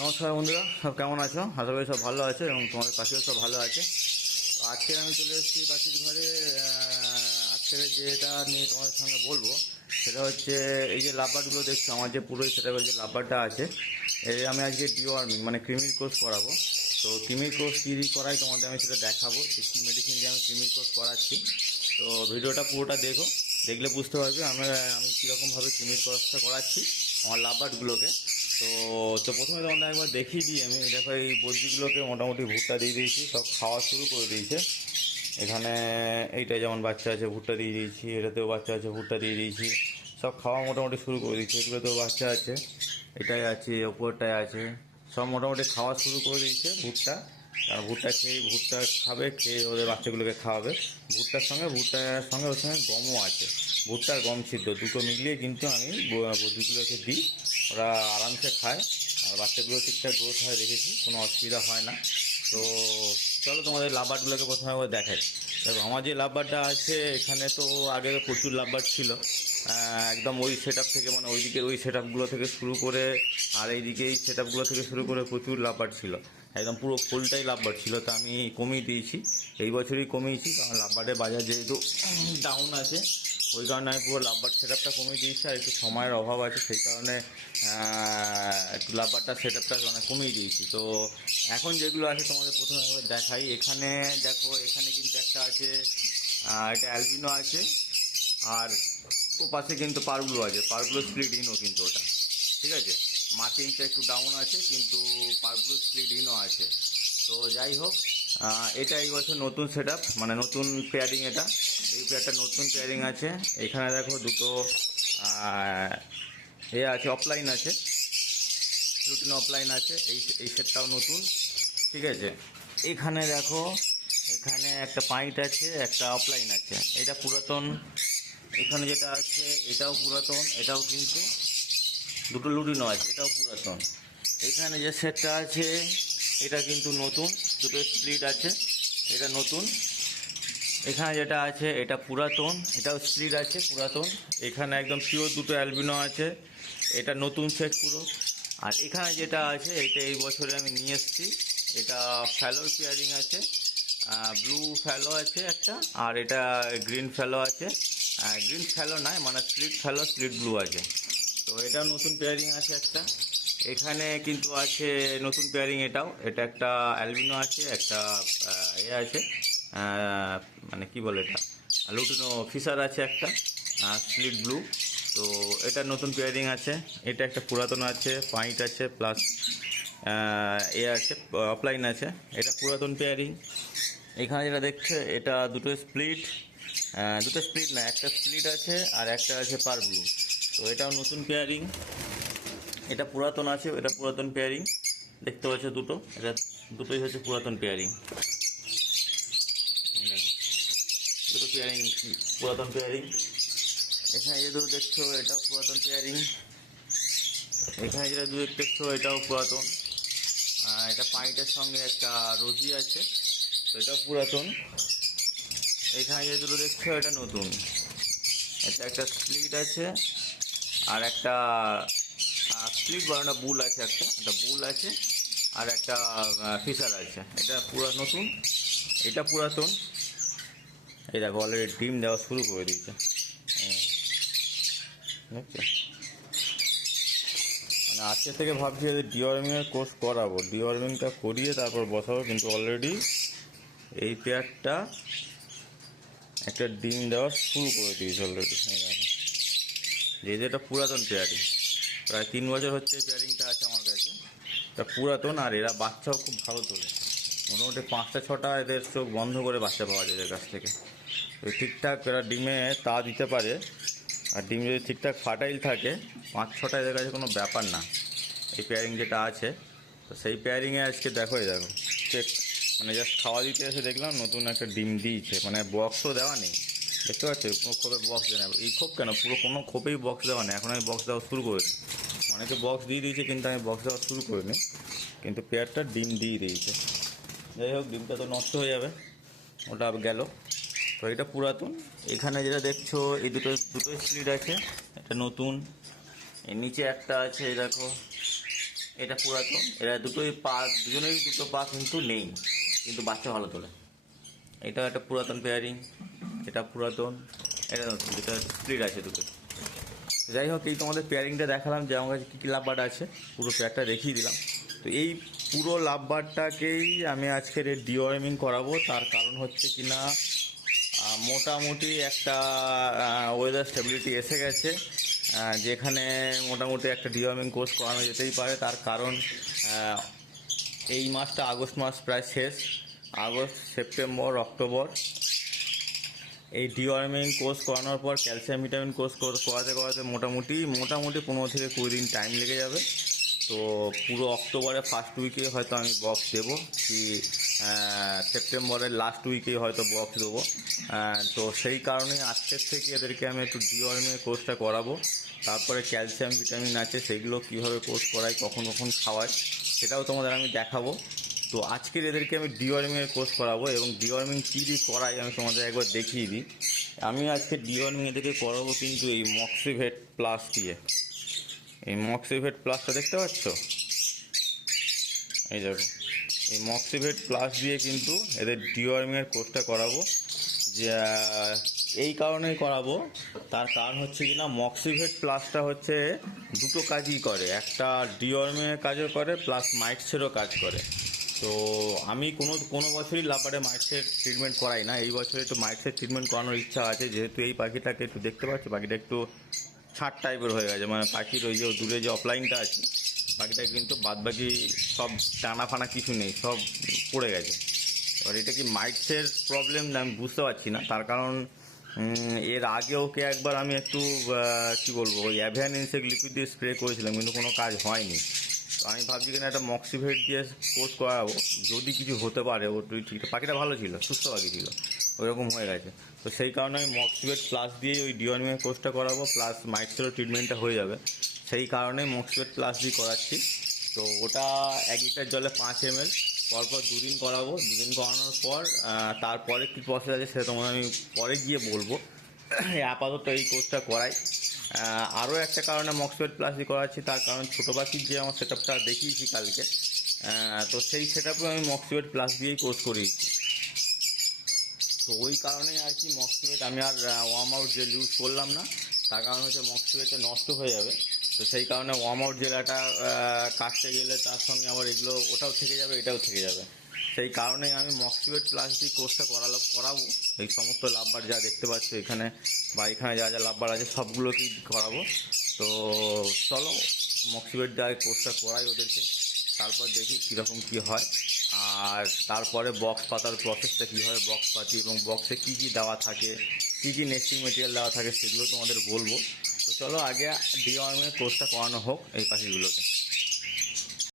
নমস্কার বন্ধুরা, সব কেমন আছো? আশা করি সব ভালো আছে এবং তোমাদের পাখিও সব ভালো আছে। তো আজকে আমি চলে এসেছি পাখির ঘরে। আজকে যেটা নিয়ে তোমাদের সঙ্গে বলবো সেটা হচ্ছে এই যে লাভবারগুলো দেখছো, আমার যে পুরো সেটা যে লাভবারটা আছে, এই আমি আজকে ডিওয়ার্মিং মানে কৃমির কোর্স করাবো। তো কৃমির কোর্স কী করাই তোমাদের আমি সেটা দেখাবো, যে কী মেডিসিন দিয়ে আমি কৃমির কোর্স করাচ্ছি। তো ভিডিওটা পুরোটা দেখো, দেখলে বুঝতে পারবে আমি কীরকমভাবে কৃমির কোর্সটা করাচ্ছি আমার লাভবারগুলোকে। তো তো প্রথমে তোমাদের একবার দেখিয়ে দিই। আমি দেখো এই বদ্রিগুলোকে মোটামুটি ভুট্টা দিয়ে দিয়েছি, সব খাওয়া শুরু করে দিয়েছে। এখানে এইটাই যেমন বাচ্চা আছে, ভুট্টা দিয়ে দিয়েছি, এটাতেও বাচ্চা আছে, ভুট্টা দিয়ে দিয়েছি, সব খাওয়া মোটামুটি শুরু করে দিয়েছি। এগুলোতেও বাচ্চা আছে, এটাই আছে, ওপরটায় আছে, সব মোটামুটি খাওয়া শুরু করে দিয়েছে ভুট্টা। আর ভুট্টা খেয়ে ভুট্টা খাবে, খেয়ে ওদের বাচ্চাগুলোকে খাওয়াবে। ভুট্টার সঙ্গে ওর সঙ্গে গমও আছে, ভুট্টার গম সিদ্ধ দুটো মিলিয়ে কিন্তু আমি বদ্রিগুলোকে দিই। ওরা আরামসে খায় আর বাচ্চাগুলো ঠিকঠাক গ্রোথ হয়, দেখেছি কোনো অসুবিধা হয় না। তো চলো তোমাদের লাভবারগুলোকে প্রথমে একবার দেখাই। দেখো আমার যে লাভবারটা আছে এখানে, তো আগে প্রচুর লাভবার ছিল। একদম ওই সেট আপ থেকে, মানে ওইদিকে ওই সেট আপগুলো থেকে শুরু করে আর এইদিকে এই সেট আপগুলো থেকে শুরু করে প্রচুর লাভবার ছিল। একদম পুরো ফুলটাই লাভবার ছিল, তা আমি কমিয়ে দিয়েছি। এই বছরই কমিয়েছি, কারণ লাভবারের বাজার যেহেতু ডাউন আছে, ওই কারণে আমি পুরো লাভবার সেট আপটা কমিয়ে দিয়েছি। আর একটু সময়ের অভাব আছে, সেই কারণে একটু লাভবারটা সেট আপটা মানে কমিয়ে দিয়েছি। তো এখন যেগুলো আছে তোমাদের প্রথমে একবার দেখাই। এখানে দেখো, এখানে কিন্তু একটা আছে, এটা অ্যালবিনো আছে, আর ও পাশে কিন্তু পারগুলো আছে, পারগুলো স্প্লিডিনও কিন্তু ওটা ঠিক আছে। মার্কিংটা একটু ডাউন আছে, কিন্তু পারগুলো স্প্লিডিনও আছে। তো যাই হোক, এটা এই বছর নতুন সেট আপ, মানে নতুন পেয়ারিং। এই পেয়ারটা নতুন পেয়ারিং আছে। এখানে দেখো দুটো আছে, অফলাইন আছে, রুটিন অফলাইন আছে। এই সেটটাও নতুন, ঠিক আছে। এখানে দেখো, এখানে একটা পাইট আছে, একটা অফলাইন আছে, এটা পুরাতন। এখানে যেটা আছে এটাও পুরাতন, এটাও কিন্তু দুটো লুটিনও আছে, এটাও পুরাতন। এখানে যে সেটটা আছে এটা কিন্তু নতুন, দুটো স্প্লিট আছে, এটা নতুন। এখানে যেটা আছে এটা পুরাতন, এটাও স্প্লিট আছে, পুরাতন। এখানে একদম পিওর দুটো অ্যালবিনো আছে, এটা নতুন সেট পুরো। আর এখানে যেটা আছে এটা এই বছরে আমি নিয়ে এসেছি, এটা ফ্যালোর পেয়ারিং আছে, ব্লু ফ্যালো আছে একটা, আর এটা গ্রিন ফ্যালো আছে। গ্রিন ফ্যালো নয়, মানে স্প্লিট ফ্যালো, স্প্লিট ব্লু আছে। তো এটাও নতুন পেয়ারিং আছে একটা। এখানে কিন্তু আছে নতুন পেয়ারিং, এটা একটা অ্যালবিনো আছে, একটা আছে, মানে কি বলে এটা, লুটিনো ফিশার আছে একটা, স্প্লিট ব্লু। তো এটা নতুন পেয়ারিং আছে। এটা একটা পুরাতন আছে, পাইট আছে, প্লাস আছে, অফলাইন আছে, এটা পুরাতন পেয়ারিং। এখানে যেটা দেখছে এটা দুটো স্প্লিট না, একটা স্প্লিট আছে আর একটা আছে পার ব্লু। তো এটাও নতুন পেয়ারিং। এটা পুরাতন আছে, এটা পুরাতন পেয়ারিং, দেখতে পাচ্ছ দুটো, এটা দুটোই হচ্ছে পুরাতন পেয়ারিং। দুটো পেয়ারিং পুরাতন পেয়ারিং। এখানে যে দুটো দেখছো এটাও পুরাতন পেয়ারিং। এখানে যেটা দুটো দেখছো এটাও পুরাতন। এটা পাইটের সঙ্গে একটা রোজি আছে, তো এটাও পুরাতন। এখানে যে দুটো দেখছো এটা নতুন, এটা একটা স্প্লিট আছে আর একটা স্প্লিট বানানো বুল আছে, একটা বুল আছে আর একটা ফিশার আছে। এটা পুরো নতুন, এটা পুরাতন। এই দেখো অলরেডি ডিম দেওয়া শুরু করে দিয়েছে, দেখছো। মানে আজকে থেকে ভাবছি যে ডিওয়ার্মিংয়ের কোর্স করাবো, ডিওয়ার্মিংটা করিয়ে তারপর বসাবো, কিন্তু অলরেডি এই পেয়ারটা একটা ডিম দেওয়া শুরু করে দিয়েছে অলরেডি। দেখো, যেহেতু এটা পুরাতন পেয়ারিং, প্রায় 3 বছর হচ্ছে এই পেয়ারিংটা আছে আমার কাছে, এটা পুরাতন। আর এরা বাচ্চাও খুব ভালো তোলে, মোটামুটি 5টা 6টা এদের চোখ বন্ধ করে বাচ্চা পাওয়া যায় এদের কাছ থেকে। তো ঠিকঠাক এরা ডিমে তা দিতে পারে, আর ডিম যদি ঠিকঠাক ফার্টাইল থাকে 5-6টা এদের কাছে কোনো ব্যাপার না। এই পেয়ারিং যেটা আছে, তো সেই পেয়ারিংয়ে আজকে দেখো, চেক, মানে জাস্ট খাওয়া দিতে এসে দেখলাম নতুন একটা ডিম দিয়েছে, মানে বক্সও দেওয়া নেই, দেখতে পাচ্ছি কোনো খোপে বক্স দেয় না। এই খোপ কেন, পুরো কোনো খোপেই বক্স দেওয়া নেই। এখন আমি বক্স দেওয়া শুরু করেছি, অনেকে বক্স দিয়ে দিয়েছে কিন্তু আমি বক্স দেওয়া শুরু করিনি, কিন্তু পেয়ারটা ডিম দিয়ে দিয়েছে। যাই হোক, ডিমটা তো নষ্ট হয়ে যাবে, ওটা গেল। তো এটা পুরাতন। এখানে যেটা দেখছো এই দুটো স্প্লিট আছে, এটা নতুন। এর নিচে একটা আছে, এই দেখো, এটা পুরাতন, এরা দুটোই পা, দুজনেরই দুটো পা কিন্তু নেই, কিন্তু বাচ্চা ভালো তোলে। এটা একটা পুরাতন পেয়ারিং, এটা পুরাতন, এটা নতুন, এটা স্প্লিট আছে দুটো। যাই হোক, এই তোমাদের পেয়ারিংটা দেখালাম যে আমার কাছে কী কী লাভবার্ড আছে, পুরো পেয়ারটা দেখিয়ে দিলাম। তো এই পুরো লাভবার্ডটাকেই আমি আজকের ডিওয়ার্মিং করাবো। তার কারণ হচ্ছে কি না, মোটামুটি একটা ওয়েদার স্টেবিলিটি এসে গেছে, যেখানে মোটামুটি একটা ডিওয়ার্মিং কোর্স করানো যেতেই পারে। তার কারণ এই মাসটা আগস্ট মাস প্রায় শেষ, আগস্ট, সেপ্টেম্বর, অক্টোবর, এই ডিওয়ার্মিং কোর্স করানোর পর ক্যালসিয়াম ভিটামিন কোর্স করাতে করাতে মোটামুটি 15 থেকে 20 দিন টাইম লেগে যাবে। তো পুরো অক্টোবরের ফার্স্ট উইকে হয়তো আমি বক্স দেবো, কি সেপ্টেম্বরের লাস্ট উইকেই হয়তো বক্স দেবো। তো সেই কারণে আজকের থেকে এদেরকে আমি একটু ডিওয়ার্মিংয়ের কোর্সটা করাবো। তারপরে ক্যালসিয়াম ভিটামিন আছে, সেগুলো কীভাবে কোর্স করাই, কখন কখন খাওয়াই, সেটাও তোমাদের আমি দেখাবো। তো আজকের এদেরকে আমি ডিওয়ার্মিংয়ের কোর্স করাবো, এবং ডিওয়ার্মিং কী দিয়ে করাই আমি তোমাদের একবার দেখিয়ে দিই। আমি আজকে ডিওয়ার্মিং এদেরকে করাবো কিন্তু এই মক্সিভেট প্লাস দিয়ে। এই মক্সিভেট প্লাসটা দেখতে পাচ্ছ, এই দেখো, এই মক্সিভেট প্লাস দিয়ে কিন্তু এদের ডিওয়ার্মিংয়ের কোর্সটা করাবো। যে এই কারণেই করাবো, তার কারণ হচ্ছে কি না, মক্সিভেট প্লাসটা হচ্ছে দুটো কাজই করে, একটা ডিওয়ার্মিংয়ের কাজও করে প্লাস মাইটসেরও কাজ করে। তো আমি কোনো বছরই লাপারে মাইটসের ট্রিটমেন্ট করাই না, এই বছরে একটু মাইটসের ট্রিটমেন্ট করানোর ইচ্ছা আছে। যেহেতু এই পাখিটাকে একটু দেখতে পাচ্ছ, পাখিটা একটু ছাট টাইপের হয়ে গেছে, মানে পাখির ওই যে দূরে যে অফলাইনটা আছে, পাখিটা কিন্তু বাদবাকি সব টানা ফানা কিছু নেই, সব পড়ে গেছে। এবার এটা কি মাইটসের প্রবলেম না আমি বুঝতে পারছি না। তার কারণ এর আগে ওকে একবার আমি একটু কী বলবো, ওই অ্যাভিয়ান ইনসেক্ট লিকুইড দিয়ে স্প্রে করেছিলাম, কিন্তু কোনো কাজ হয়নি। তো আমি ভাবছি কিনা একটা মক্সিভেট দিয়ে কোর্স করাবো, যদি কিছু হতে পারে। ও ঠিক, পাখিটা ভালো ছিল, সুস্থ পাখি ছিল, ওইরকম হয়ে গেছে। তো সেই কারণে আমি মক্সিভেট প্লাস দিয়ে ওই ডিওয়ার্মিংয়ের কোর্সটা করাবো, প্লাস মাইটসেরও ট্রিটমেন্টটা হয়ে যাবে। সেই কারণে মক্সিভেট প্লাস দিয়ে করাচ্ছি। তো ওটা 1 লিটার জলে 5 ml পরপর 2 দিন করাবো। 2 দিন করানোর পর তারপরে কী প্রসেস আছে সেটা তোমাদের আমি পরে গিয়ে বলবো। আপাতত এই কোর্সটা করাই। আরও একটা কারণে মক্সিভেট প্লাস দিয়ে করাচ্ছি, তার কারণ ছোটো পাখির যে আমার সেট আপটা দেখিয়েছি কালকে, তো সেই সেট আপে আমি মক্সিভেট প্লাস দিয়েই কোর্স করিয়েছি। তো ওই কারণেই আর কি মক্সিভেট আমি আর ওয়ার্ম আউট জেল ইউজ করলাম না। তার কারণ হচ্ছে মক্সিভেটটা নষ্ট হয়ে যাবে। তো সেই কারণে ওয়ার্ম আউট জেলাটা কাটতে গেলে তার সঙ্গে আবার এগুলো, ওটাও থেকে যাবে, এটাও থেকে যাবে। সেই কারণেই আমি মক্সিভেট প্লাস দিয়ে কোর্সটা করাবো। এই সমস্ত লাভবার যা দেখতে পাচ্ছ এখানে, বা এখানে যা যা লাভবার আছে সবগুলোকেই করাবো। তো চলো মক্সিভেট দেওয়ার কোর্সটা করাই ওদেরকে, তারপর দেখি কীরকম কী হয়। আর তারপরে বক্স পাতার প্রসেসটা কীভাবে বক্স পাতি, এবং বক্সে কী কী দেওয়া থাকে, কী কী নেস্টিং মেটেরিয়াল দেওয়া থাকে, সেগুলো তোমাদের বলবো। তো চলো আগে ডিওয়ার্মিংয়ের কোর্সটা করানো হোক এই পাখিগুলোকে।